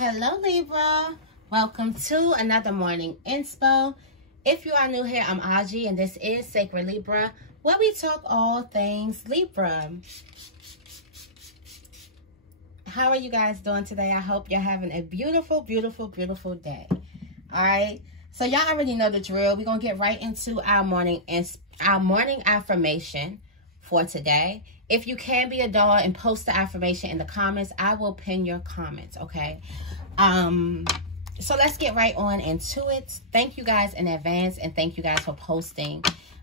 Hello Libra, welcome to another morning inspo. If you are new here, I'm Auji and this is Sacred Libra, where we talk all things Libra. How are you guys doing today? I hope you're having a beautiful, beautiful, beautiful day. All right, so y'all already know the drill. We're gonna get right into our morning affirmation for today. If you can be a doll and post the affirmation in the comments, I will pin your comments, okay? So let's get right on into it. Thank you guys in advance, and thank you guys for posting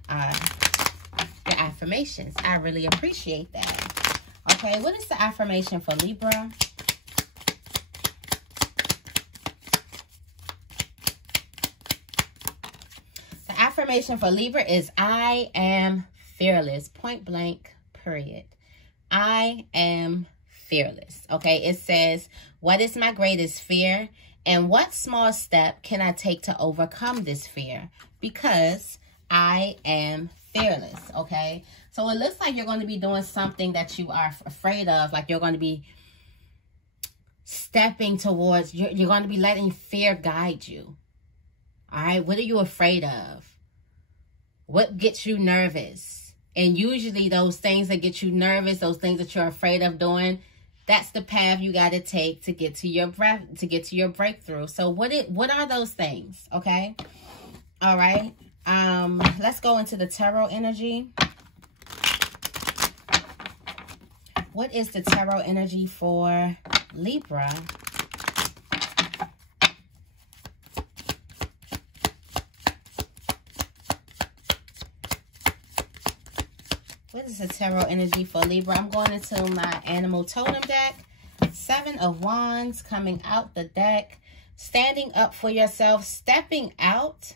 your affirmations. I really appreciate that. Okay, what is the affirmation for Libra? The affirmation for Libra is I am fearless, point blank. Period. I am fearless. Okay, it says, what is my greatest fear? And what small step can I take to overcome this fear? Because I am fearless. Okay, so it looks like you're going to be doing something that you are afraid of. Like you're going to be stepping towards, you're going to be letting fear guide you. All right, what are you afraid of? What gets you nervous? And usually those things that get you nervous, those things that you're afraid of doing, that's the path you got to take to get to your breakthrough. So what are those things? Okay. All right. Let's go into the tarot energy. What is the tarot energy for Libra? What is the tarot energy for Libra? I'm going into my animal totem deck. 7 of Wands coming out the deck. Standing up for yourself. Stepping out.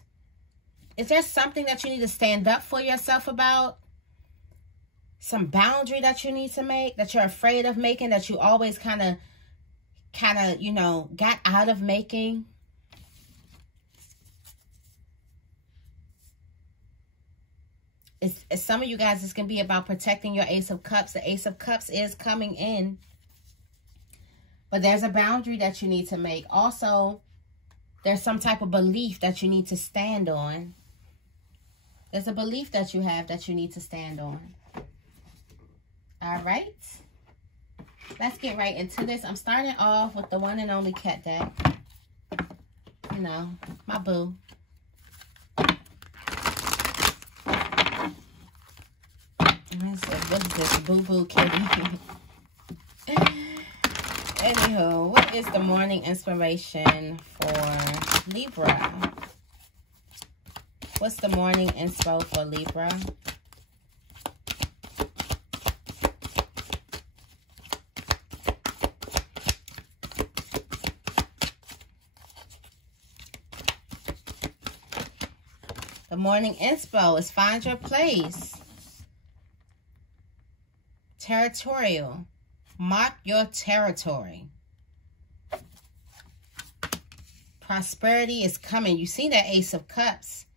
Is there something that you need to stand up for yourself about? Some boundary that you need to make, that you're afraid of making, that you always kind of, you know, got out of making? It's some of you guys, it's going to be about protecting your Ace of Cups. The Ace of Cups is coming in. But there's a boundary that you need to make. Also, there's some type of belief that you need to stand on. There's a belief that you have that you need to stand on. All right. Let's get right into this. I'm starting off with the one and only cat deck. You know, my boo. What is this? Boo-boo kitty. Anywho, what is the morning inspiration for Libra? What's the morning inspo for Libra? The morning inspo is find your place. Territorial. Mark your territory. Prosperity is coming. You see that Ace of Cups.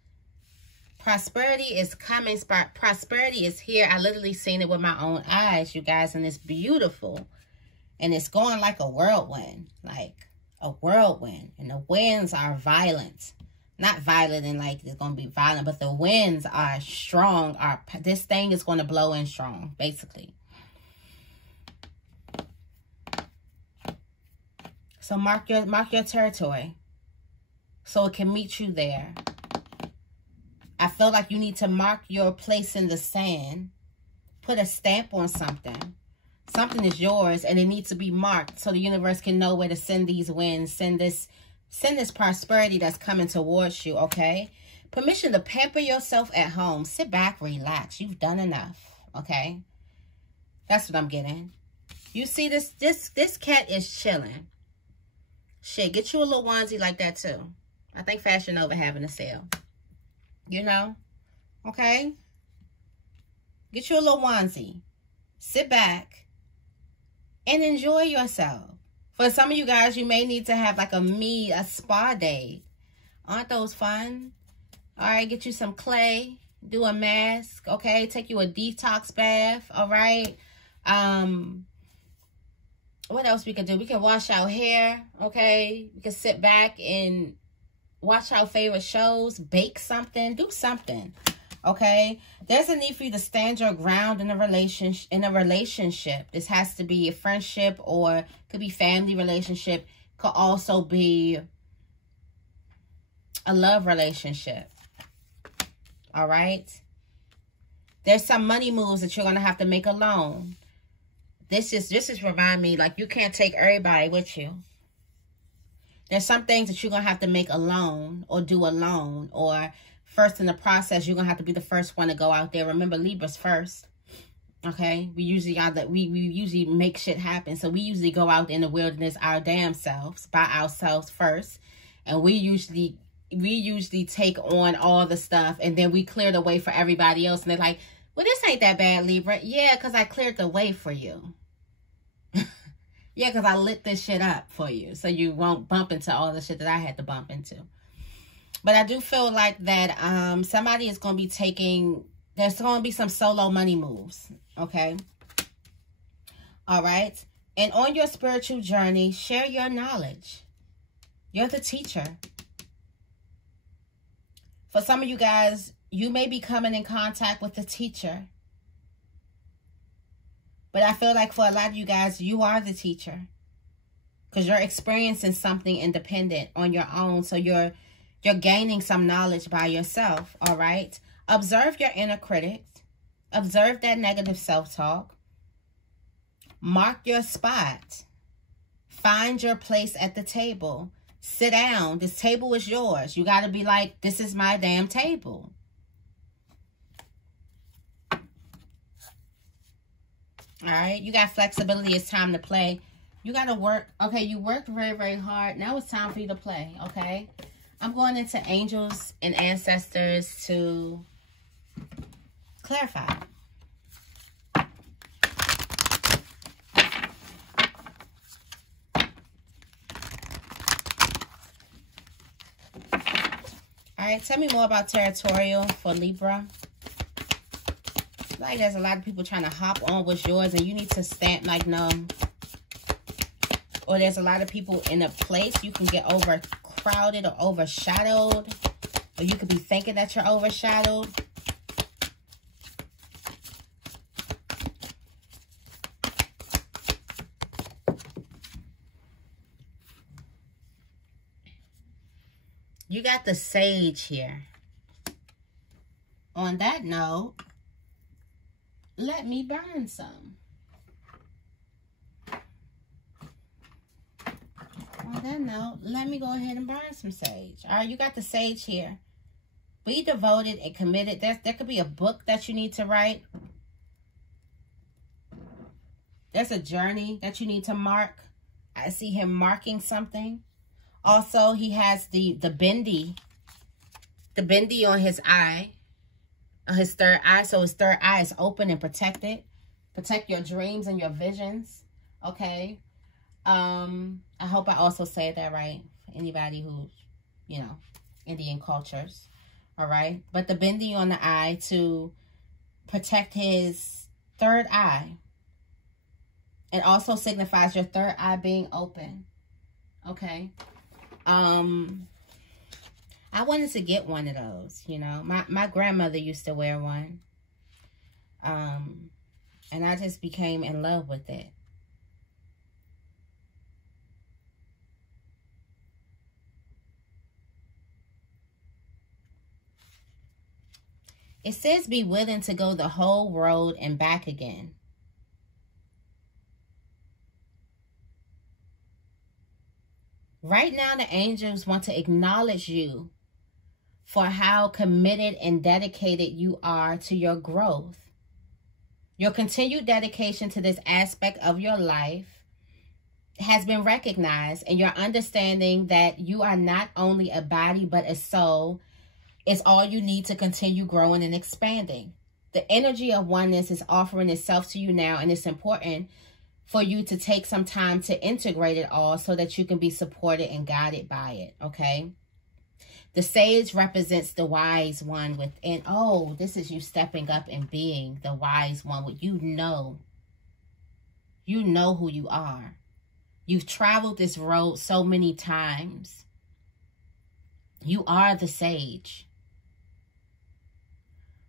Prosperity is coming. Prosperity is here. I literally seen it with my own eyes, you guys, and it's beautiful. And it's going like a whirlwind. Like a whirlwind. And the winds are violent. Not violent and like it's going to be violent, but the winds are strong. This thing is going to blow in strong, basically. So mark your territory so it can meet you there. I feel like you need to mark your place in the sand. Put a stamp on something. Something is yours and it needs to be marked so the universe can know where to send these winds, send this prosperity that's coming towards you, okay? Permission to pamper yourself at home. Sit back, relax. You've done enough, okay? That's what I'm getting. You see this cat is chilling. Shit, get you a little onesie like that too. I think Fashion Nova having a sale. You know? Okay? Get you a little onesie. Sit back and enjoy yourself. For some of you guys, you may need to have like a spa day. Aren't those fun? All right, get you some clay. Do a mask, okay? Take you a detox bath, all right? what else we could do? We can wash our hair, okay? We can sit back and watch our favorite shows, bake something, do something, okay? There's a need for you to stand your ground in a relationship. This has to be a friendship, or could be family relationship. Could also be a love relationship. All right? There's some money moves that you're going to have to make alone. This is remind me, like, you can't take everybody with you. There's some things that you're going to have to make alone, or do alone, or first in the process, you're going to have to be the first one to go out there. Remember, Libra's first. Okay? We usually we usually make shit happen. So we usually go out in the wilderness our damn selves, by ourselves first. And we usually take on all the stuff, and then we clear the way for everybody else. And they're like, well, this ain't that bad, Libra. Yeah, because I cleared the way for you. Yeah, because I lit this shit up for you, so you won't bump into all the shit that I had to bump into. But I do feel like that somebody is going to be taking, there's going to be some solo money moves, okay? All right? And on your spiritual journey, share your knowledge. You're the teacher. For some of you guys, you may be coming in contact with the teacher. But I feel like for a lot of you guys, you are the teacher. Because you're experiencing something independent on your own. So you're gaining some knowledge by yourself, all right? Observe your inner critic. Observe that negative self-talk. Mark your spot. Find your place at the table. Sit down. This table is yours. You got to be like, this is my damn table. All right, you got flexibility. It's time to play. You got to work. Okay, you worked very, very hard. Now it's time for you to play, okay? I'm going into angels and ancestors to clarify. All right, tell me more about territorial for Libra. Like there's a lot of people trying to hop on what's yours, and you need to stand like no. Or there's a lot of people in a place you can get overcrowded or overshadowed, or you could be thinking that you're overshadowed. You got the Sage here. On that note, let me burn some. On that note, let me go ahead and burn some sage. All right, you got the Sage here. Be devoted and committed. There could be a book that you need to write. There's a journey that you need to mark. I see him marking something. Also, he has the bendy on his eye. His third eye. So his third eye is open and protected. Protect your dreams and your visions. Okay. I hope I also say that right. For anybody who's, you know, Indian cultures. All right. But the bendy on the eye to protect his third eye. It also signifies your third eye being open. Okay. I wanted to get one of those, you know. My grandmother used to wear one. And I just became in love with it. It says be willing to go the whole road and back again. Right now, the angels want to acknowledge you for how committed and dedicated you are to your growth. Your continued dedication to this aspect of your life has been recognized, and your understanding that you are not only a body but a soul is all you need to continue growing and expanding. The energy of oneness is offering itself to you now, and it's important for you to take some time to integrate it all so that you can be supported and guided by it, okay? The Sage represents the wise one within. Oh, this is you stepping up and being the wise one. You know who you are. You've traveled this road so many times. You are the sage.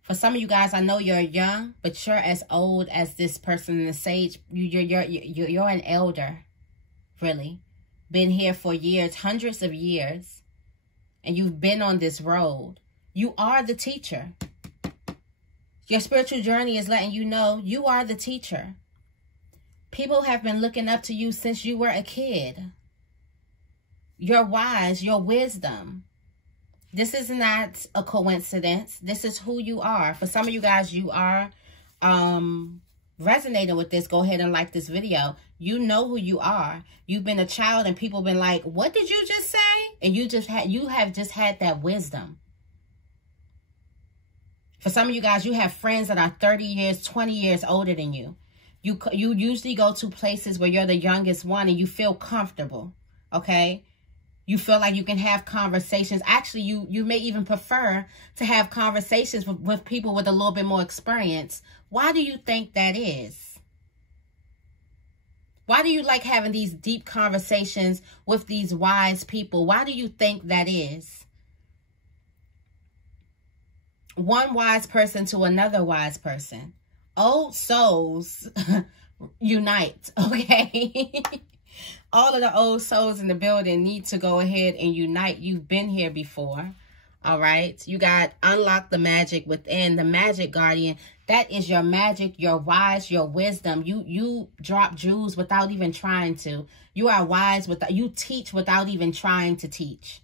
For some of you guys, I know you're young, but you're as old as this person in the sage. You're an elder, really. Been here for years, hundreds of years. And you've been on this road. You are the teacher. Your spiritual journey is letting you know you are the teacher. People have been looking up to you since you were a kid. You're wise, your wisdom. This is not a coincidence. This is who you are. For some of you guys, you are resonating with this. Go ahead and like this video. You know who you are. You've been a child and people have been like, what did you just say? And you have just had that wisdom. For some of you guys, you have friends that are 30 years, 20 years older than you. You usually go to places where you're the youngest one and you feel comfortable, okay? You feel like you can have conversations. Actually, you may even prefer to have conversations with people with a little bit more experience. Why do you think that is? Why do you like having these deep conversations with these wise people? Why do you think that is? One wise person to another wise person. Old souls unite, okay? All of the old souls in the building need to go ahead and unite. You've been here before, all right? You got unlock the magic within. The magic guardian, that is your magic, your wise, your wisdom. You drop jewels without even trying to. You are wise, you teach without even trying to teach.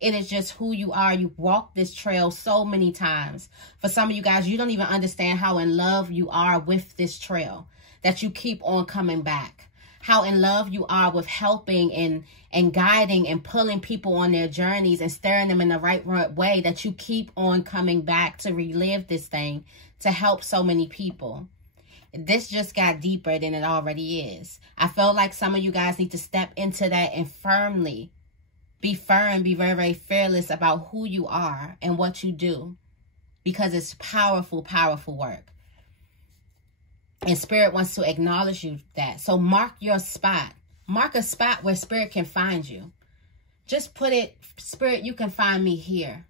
It is just who you are. You walk this trail so many times. For some of you guys, you don't even understand how in love you are with this trail, that you keep on coming back. How in love you are with helping and guiding and pulling people on their journeys and steering them in the right way, that you keep on coming back to relive this thing, to help so many people. This just got deeper than it already is. I feel like some of you guys need to step into that and firmly be firm, be very, very fearless about who you are and what you do, because it's powerful, powerful work. And Spirit wants to acknowledge you that. So mark your spot. Mark a spot where Spirit can find you. Just put it, Spirit, you can find me here.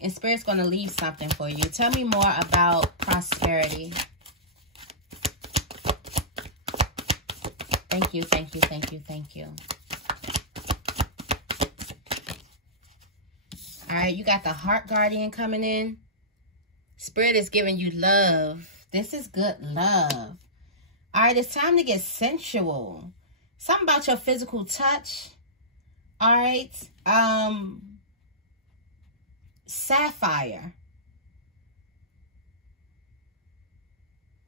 And Spirit's going to leave something for you. Tell me more about prosperity. Thank you, thank you, thank you, thank you. All right, you got the heart guardian coming in. Spirit is giving you love. This is good love. All right, it's time to get sensual. Something about your physical touch. All right. Sapphire.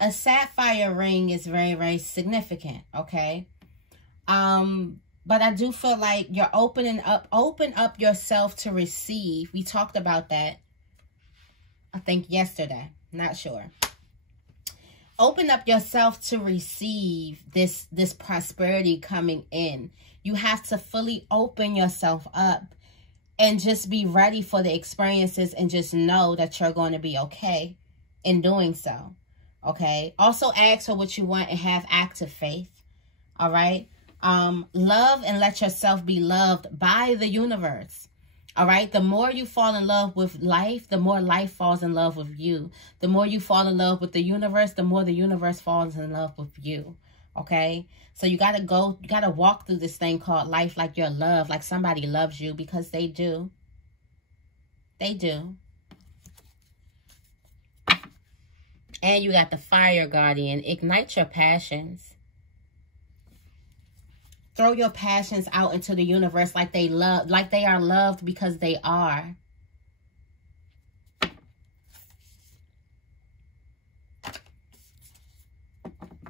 A sapphire ring is very, very significant, okay? But I do feel like you're open up yourself to receive. We talked about that, I think yesterday, not sure. Open up yourself to receive this prosperity coming in. You have to fully open yourself up and just be ready for the experiences and just know that you're going to be okay in doing so. Okay. Also ask for what you want and have active faith. All right. Love and let yourself be loved by the universe. All right. The more you fall in love with life, the more life falls in love with you. The more you fall in love with the universe, the more the universe falls in love with you. Okay. So you got to walk through this thing called life like you're loved, like somebody loves you, because they do. They do. And you got the fire guardian. Ignite your passions. Throw your passions out into the universe like they are loved, because they are.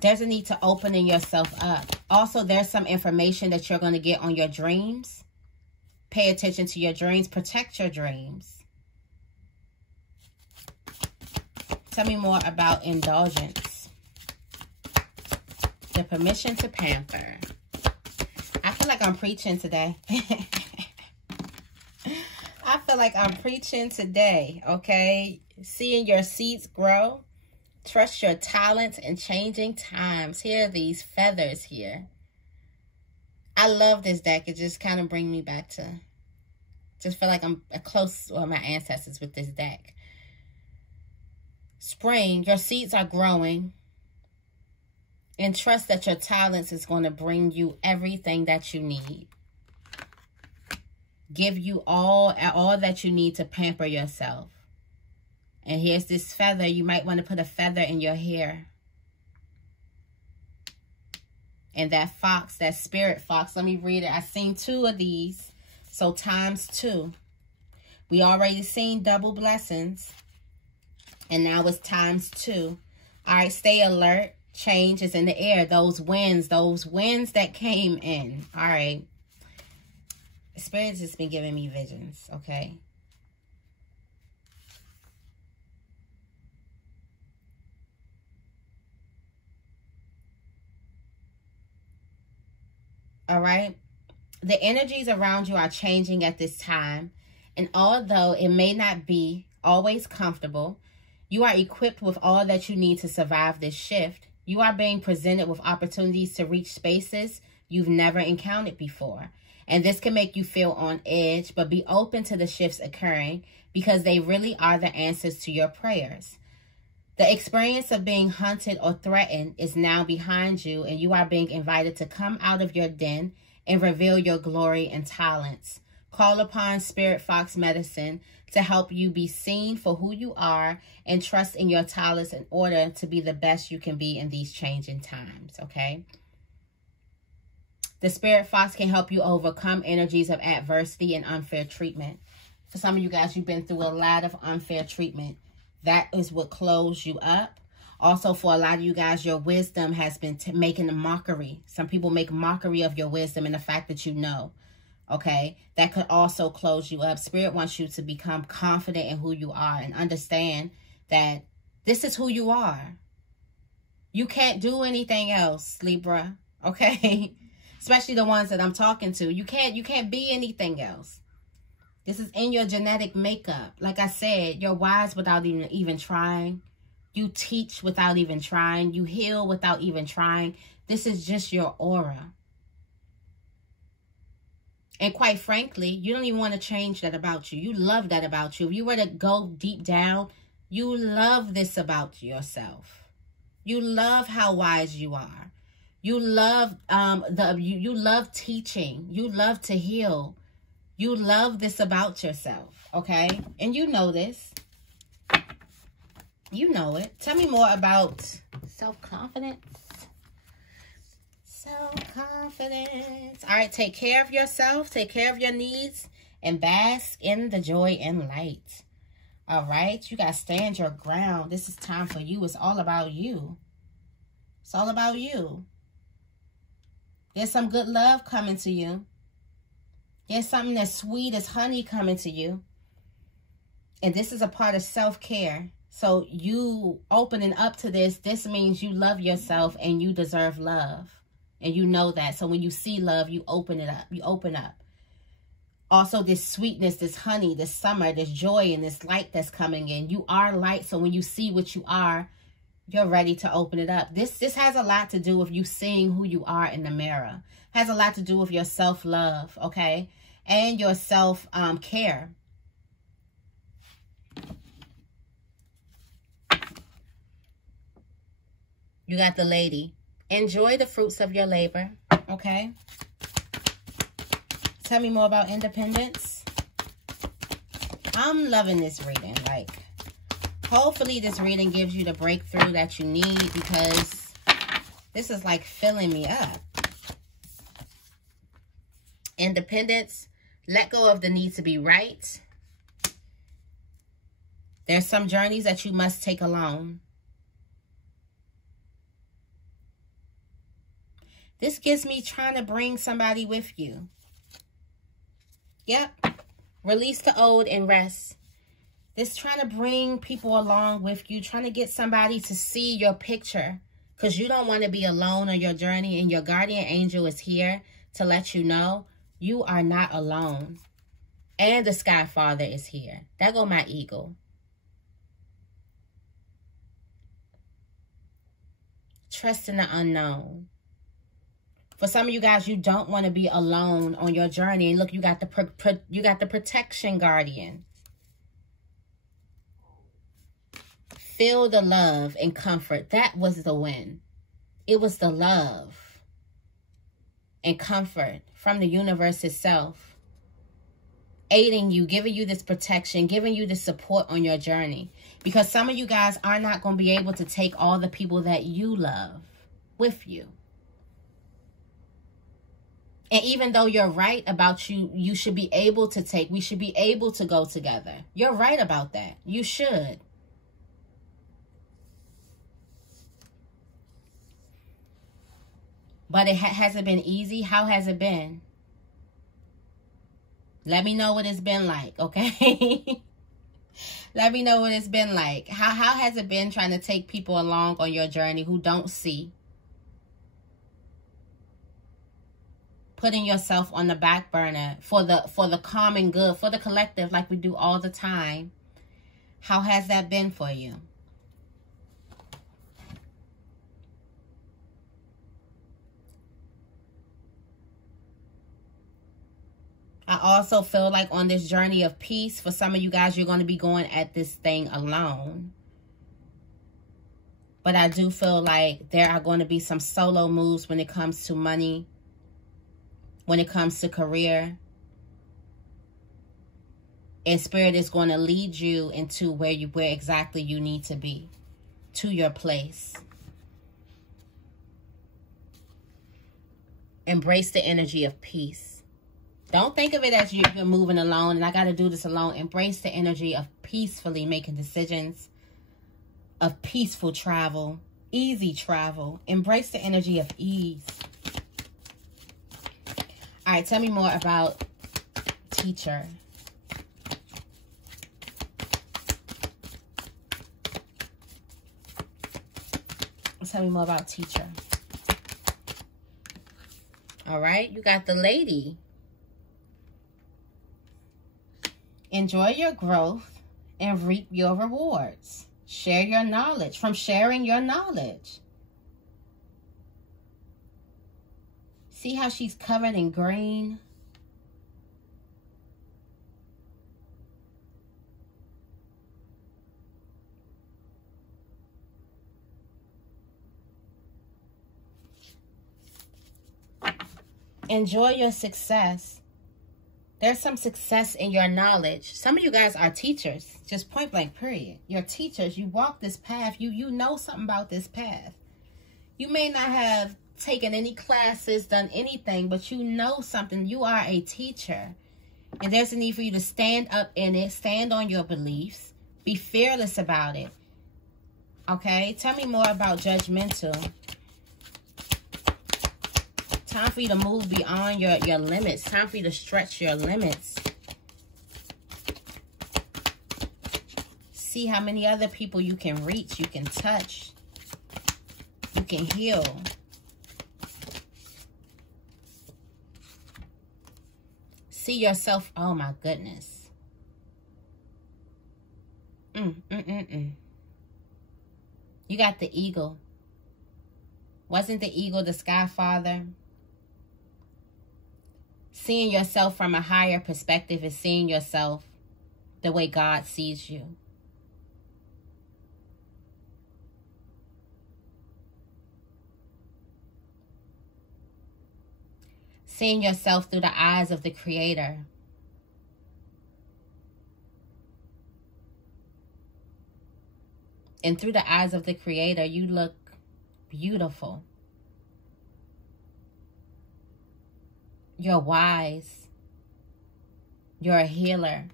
There's a need to opening yourself up. Also, there's some information that you're going to get on your dreams. Pay attention to your dreams. Protect your dreams. Tell me more about indulgence. The permission to pamper. I feel like I'm preaching today. I feel like I'm preaching today, okay? Seeing your seeds grow. Trust your talents in changing times. Here are these feathers here. I love this deck. It just kind of brings me back to, just feel like I'm close to my ancestors with this deck. Spring, your seeds are growing. And trust that your talents is going to bring you everything that you need. Give you all that you need to pamper yourself. And here's this feather. You might want to put a feather in your hair. And that fox, that spirit fox, let me read it. I've seen 2 of these, so times 2. We already seen double blessings, and now it's times 2. All right, stay alert. Change is in the air. Those winds that came in. All right. Spirit's just been giving me visions, okay? All right. The energies around you are changing at this time. And although it may not be always comfortable, you are equipped with all that you need to survive this shift. You are being presented with opportunities to reach spaces you've never encountered before. And this can make you feel on edge, but be open to the shifts occurring because they really are the answers to your prayers. The experience of being hunted or threatened is now behind you, and you are being invited to come out of your den and reveal your glory and talents. Call upon Spirit Fox Medicine to help you be seen for who you are and trust in your talents in order to be the best you can be in these changing times, okay? The Spirit Fox can help you overcome energies of adversity and unfair treatment. For some of you guys, you've been through a lot of unfair treatment. That is what closed you up. Also, for a lot of you guys, your wisdom has been making a mockery. Some people make mockery of your wisdom and the fact that you know. Okay? That could also close you up. Spirit wants you to become confident in who you are and understand that this is who you are. You can't do anything else, Libra. Okay? Especially the ones that I'm talking to. You can't be anything else. This is in your genetic makeup. Like I said, you're wise without even trying. You teach without even trying. You heal without even trying. This is just your aura. And quite frankly, you don't even want to change that about you. You love that about you. If you were to go deep down, you love this about yourself. You love how wise you are. You love you love teaching. You love to heal. You love this about yourself, okay? And you know this. You know it. Tell me more about self-confidence. Self-confidence. All right, take care of yourself. Take care of your needs. And bask in the joy and light. All right? You got to stand your ground. This is time for you. It's all about you. It's all about you. There's some good love coming to you. There's something that's sweet as honey coming to you. And this is a part of self-care. So you opening up to this means you love yourself and you deserve love. And you know that. So when you see love, you open it up. You open up. Also, this sweetness, this honey, this summer, this joy, and this light that's coming in. You are light. So when you see what you are, you're ready to open it up. This has a lot to do with you seeing who you are in the mirror. Has a lot to do with your self-love, okay? And your self-care. You got the Lady. Enjoy the fruits of your labor, okay? Tell me more about independence. I'm loving this reading. Like, hopefully this reading gives you the breakthrough that you need because this is like filling me up. Independence. Let go of the need to be right. There's some journeys that you must take alone. This gives me trying to bring somebody with you. Yep. Release the old and rest. This trying to bring people along with you. Trying to get somebody to see your picture. Because you don't want to be alone on your journey. And your guardian angel is here to let you know you are not alone. And the Sky Father is here. There go my eagle. Trust in the unknown. For some of you guys, you don't want to be alone on your journey. And look, you got the protection guardian. Feel the love and comfort. That was the win. It was the love and comfort from the universe itself, aiding you, giving you this protection, giving you this support on your journey. Because some of you guys are not going to be able to take all the people that you love with you. And even though you're right about you should be able to take, we should be able to go together. You're right about that. You should. But it has it been easy? How has it been? Let me know what it's been like, okay? Let me know what it's been like. How has it been trying to take people along on your journey who don't see? Putting yourself on the back burner for the common good, for the collective, like we do all the time. How has that been for you? I also feel like on this journey of peace, for some of you guys, you're going to be going at this thing alone. But I do feel like there are going to be some solo moves when it comes to money, when it comes to career. And Spirit is going to lead you into where exactly you need to be, to your place. Embrace the energy of peace. Don't think of it as you're moving alone and I got to do this alone. Embrace the energy of peacefully making decisions, of peaceful travel, easy travel. Embrace the energy of ease. All right, tell me more about teacher. Tell me more about teacher. All right, you got the lady. Enjoy your growth and reap your rewards. Share your knowledge. From sharing your knowledge. See how she's covered in green? Enjoy your success. There's some success in your knowledge. Some of you guys are teachers. Just point blank, period. You're teachers. You walk this path. You know something about this path. You may not have taken any classes, done anything, but you know something. You are a teacher. And there's a need for you to stand up in it. Stand on your beliefs. Be fearless about it. Okay? Tell me more about judgmental. Time for you to move beyond your limits. Time for you to stretch your limits. See how many other people you can reach, you can touch, you can heal. See yourself. Oh my goodness. You got the eagle. Wasn't the eagle the sky father? Seeing yourself from a higher perspective is seeing yourself the way God sees you. Seeing yourself through the eyes of the Creator. And through the eyes of the Creator, you look beautiful. You're wise. You're a healer.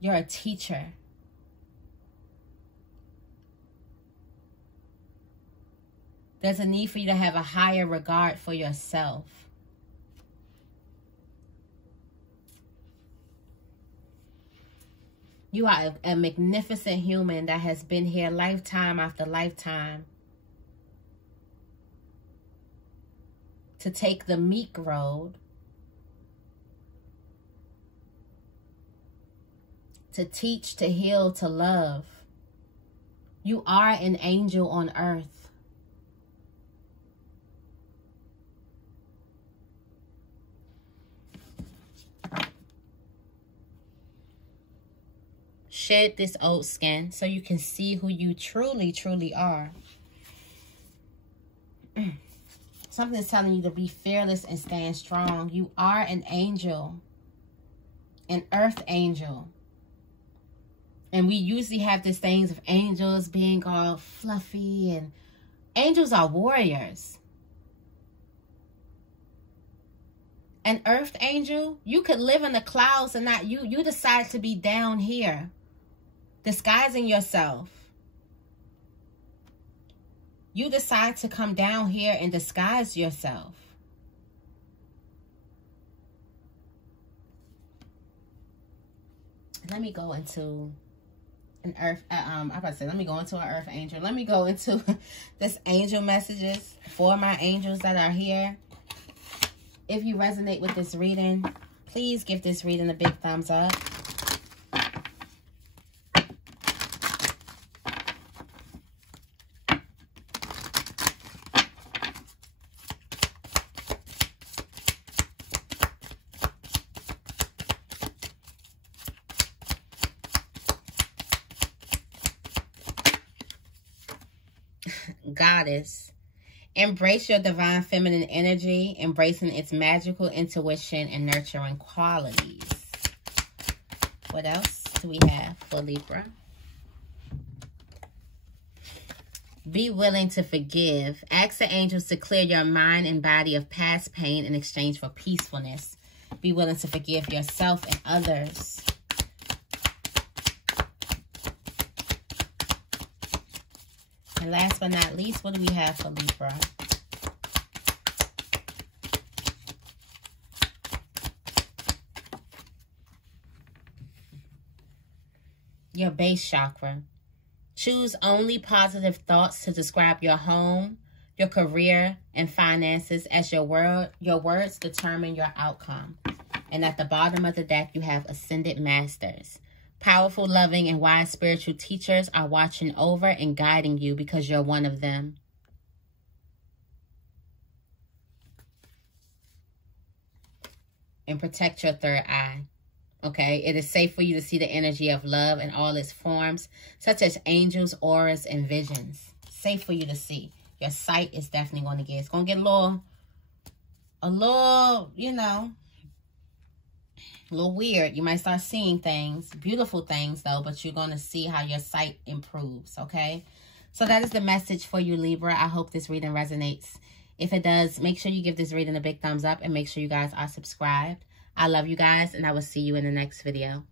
You're a teacher. There's a need for you to have a higher regard for yourself. You are a magnificent human that has been here lifetime after lifetime to take the meek road, to teach, to heal, to love. You are an angel on earth. shed this old skin so you can see who you truly, truly are. Something's telling you to be fearless and stand strong. You are an angel, an earth angel. And we usually have these things of angels being all fluffy, and angels are warriors. An earth angel, you could live in the clouds and not you decide to be down here, disguising yourself. You decide to come down here and disguise yourself. Let me go into an earth, let me go into an earth angel. Let me go into this angel messages for my angels that are here. If you resonate with this reading, please give this reading a big thumbs up. Goddess. Embrace your divine feminine energy, embracing its magical intuition and nurturing qualities. What else do we have for Libra? Be willing to forgive. Ask the angels to clear your mind and body of past pain in exchange for peacefulness. Be willing to forgive yourself and others. And last but not least, what do we have for Libra? Your base chakra. Choose only positive thoughts to describe your home, your career, and finances, as your words determine your outcome. And at the bottom of the deck, you have Ascended Masters. Powerful, loving, and wise spiritual teachers are watching over and guiding you because you're one of them. And protect your third eye. Okay? It is safe for you to see the energy of love in all its forms, such as angels, auras, and visions. Safe for you to see. Your sight is definitely going to get, it's going to get a little, you know, a little weird. You might start seeing things, beautiful things though, but you're going to see how your sight improves, okay? So that is the message for you, Libra. I hope this reading resonates. If it does, make sure you give this reading a big thumbs up and make sure you guys are subscribed. I love you guys, and I will see you in the next video.